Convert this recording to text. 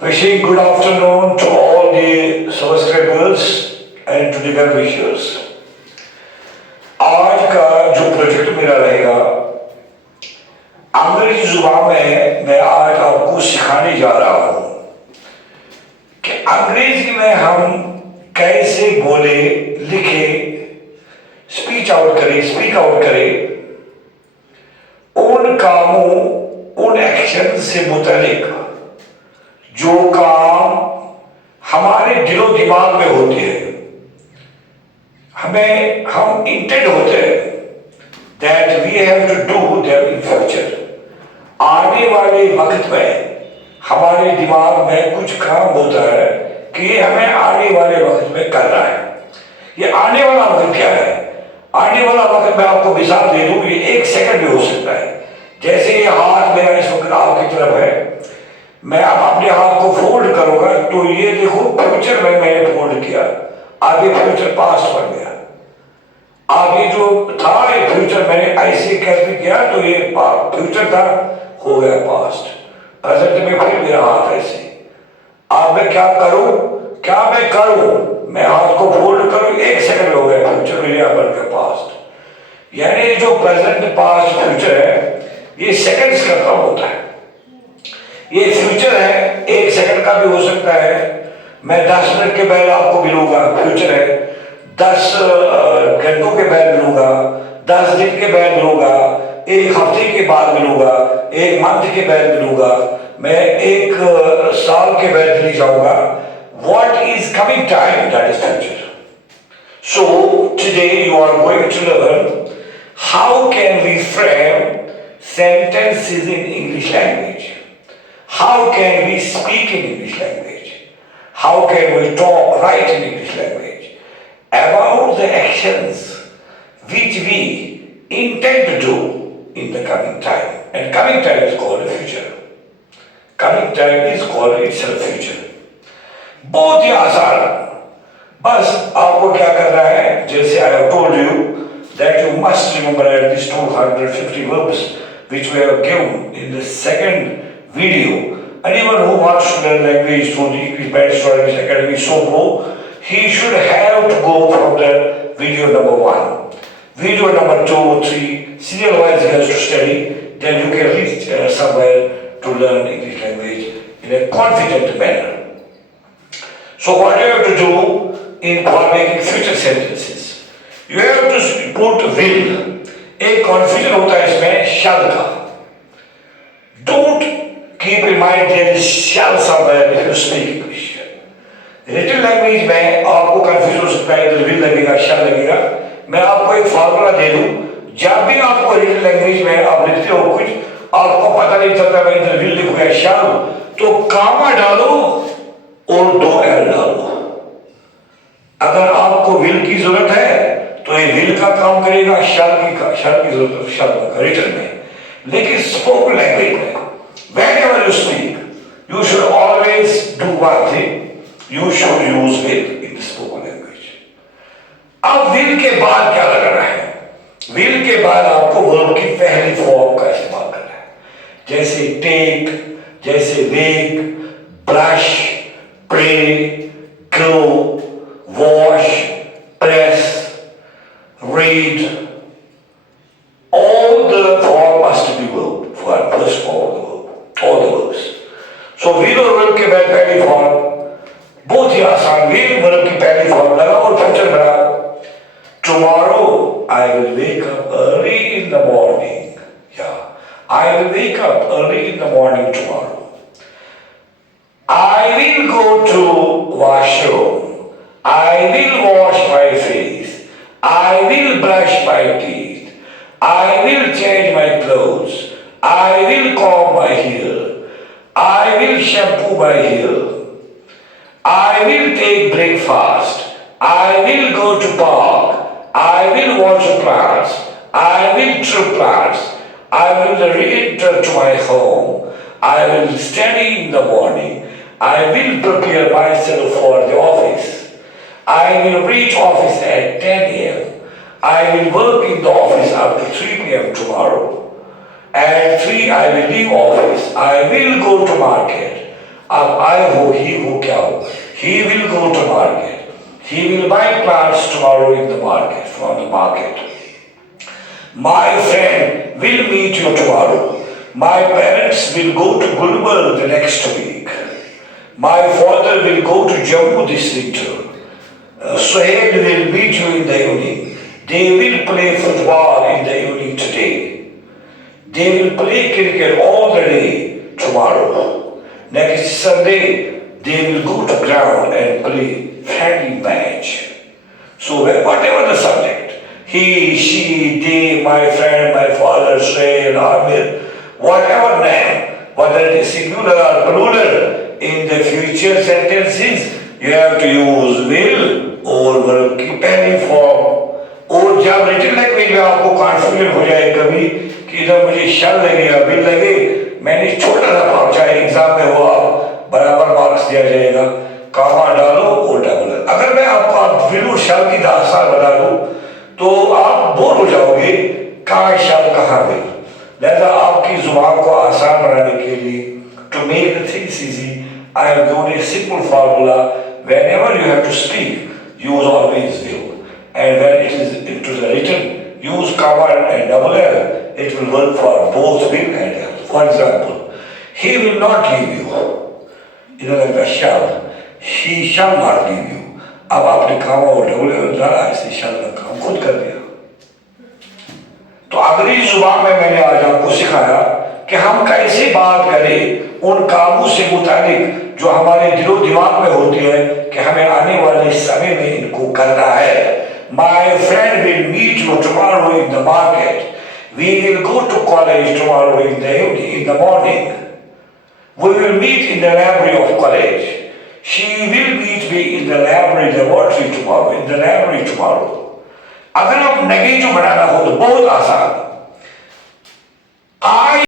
Wishing good afternoon to all the subscribers and to the well wishers. आज का जो project मेरा रहेगा अंग्रेजी जुबान में मैं आज आपको सिखाने जा रहा हूं कि अंग्रेजी में हम कैसे बोले, लिखे, स्पीक आउट करें उन कामों, उन एक्शन से मुतालिक जो काम हमारे दिलो दिमाग में होते हैं, हम इंटेंट होते हैं that we have to do them in future. आने वाले वक्त में हमारे दिमाग में कुछ काम होता है कि ये हमें आने वाले वक्त में करना है। ये आने वाला वक्त क्या है? आने वाला वक्त मैं आपको मिसाल दे दूं, ये 1 सेकंड भी हो सकता है। जैसे ये हाथ मेरा इस वक्त आपकी तरफ है, मैं अब अपने हाथ को फोल्ड करूंगा तो ये देखो फ्यूचर में मैंने फोल्ड किया, आगे फ्यूचर पास्ट बन गया। आगे जो था ये फ्यूचर मैंने ऐसे करके किया तो ये फ्यूचर था, हो गया पास्ट। प्रेजेंट में फिर मेरा हाथ ऐसे। अब मैं क्या करूं? मैं हाथ को फोल्ड करूं, 1 सेकंड हो गया, फ्यूचर में यह बन गया पास्ट। यानी जो प्रेजेंट, पास्ट, फ्यूचर है ये सेकंड्स का काम होता है। ये फ्यूचर है, 1 सेकंड का भी हो सकता है। मैं 10 मिनट के बाद आपको मिलूंगा, फ्यूचर है। 10 घंटों के बाद मिलूंगा, 10 दिन के बाद मिलूंगा, 1 हफ्ते के बाद मिलूंगा, 1 मंथ के बाद मिलूंगा, मैं 1 साल के बाद मिल जाऊंगा। What is coming time? That is future. So today you are going to learn how can we frame sentences in English language. How can we speak in English language? How can we talk right in English language? About the actions which we intend to do in the coming time. And coming time is called the future. Coming time is called itself future. बहुत ही आसान, बस आपको क्या करना है, जैसे I have told you that you must remember these 250 verbs which we have given in the second video. Anyone who wants to learn language through the English Band Studies Academy SOPO, he should have to go from the video number 1. Video number 2, 3, serial wise he has to study, then you can reach somewhere to learn English language in a confident manner. So what you have to do for making future sentences, you have to put will. एक confusion होता है इसमें shall का. Don't keep in mind there is shall somewhere if you speak English. Written language में आपको confusion हो सकता है, इधर will लगेगा, shall लगेगा। मैं आपको एक फार्मूला दे दूं, जब भी आपको written language में आप लिखते हो कुछ, आपको पता नहीं चलता मैं इधर will लिखूं या shall, तो कामा डालो और 2 L डालो। अगर आपको will की जरूरत है तो ये will का काम करेगा, shall की जरूरत है shall का written में। लेकिन spoken language में whenever you speak, you should always do one thing. You should use will in the spoken language. अब will के बाद क्या लगाना है? will के बाद आपको verb की पहली फॉर्म का इस्तेमाल करना है, जैसे take, जैसे wake, brush, pray, go, wash, press, read. All the form must be verb for first form of the verb, all the verbs. So will और verb के बाद पहली फॉर्म बहुत ही आसान, will verb की पहली फॉर्म लगाओ और फ्यूचर बनाओ। Tomorrow I will wake up early in the morning. Yeah, I will wake up early in the morning tomorrow. I will go to washroom. I will wash my face. I will brush my teeth. I will change my clothes. I will comb my hair. I will shampoo my hair. I will take breakfast. I will go to park. I will water plants. I will trim plants. I will re-enter to my home. I will study in the morning. I will prepare myself for the office. I will reach office at 10 a.m. I will work in the office up to 3 p.m. tomorrow. At 3 I will leave office. I will go to market. अब I हो, he हो, क्या हो? He will go to market. He will buy plants tomorrow in the market, from the market. My friend will meet you tomorrow. My parents will go to Gulmarg the next week. My father will go to Jammu this winter. Suhail will meet you in the evening. They will play football in the evening today. They will play cricket all the day tomorrow. Next Sunday, they will go to ground and play friendly match. So whatever the subject, he, she, they, my friend, my father, Suhail, Amir, whatever name, whether it is singular or plural, in the future sentences, you have to use will or verb की पहली form. और जब written language में आपको confusion हो जाए कभी कि इधर मुझे शल लगे या विल लगे, मैंने छोटा सा फॉर्म, चाहे एग्जाम में हो आप बराबर मार्क्स दिया जाएगा, कामा डालो और डबल. अगर मैं आपको विल और शल की दास्तान बता दूं तो आप बोर हो जाओगे, कहाँ शल कहाँ विल. लिहाजा आपकी जुबान को आसान बनाने के लिए, to make the things easy, I have given a simple formula. Whenever you have to speak, use always will. And when it is into the written, use comma and double L. It will work for both will and L. For example, he will not give you. इधर लगता shall. He shall not give you. अब आपने comma और double L डाला, इससे shall का काम खुद कर दिया. तो अंग्रेजी जुबान में मैंने आज आपको सिखाया कि हम कैसे बात करें उन कामों से मुताबिक जो हमारे दिलो दिमाग में होती है कि हमें आने वाले समय में इनको करना है. My friend will meet you tomorrow in the market. We will go to college tomorrow in the morning. We will meet in the library of college. She will meet me in the library, the laboratory tomorrow, in the library tomorrow. अगर आप negative बनाना हो तो बहुत आसान. I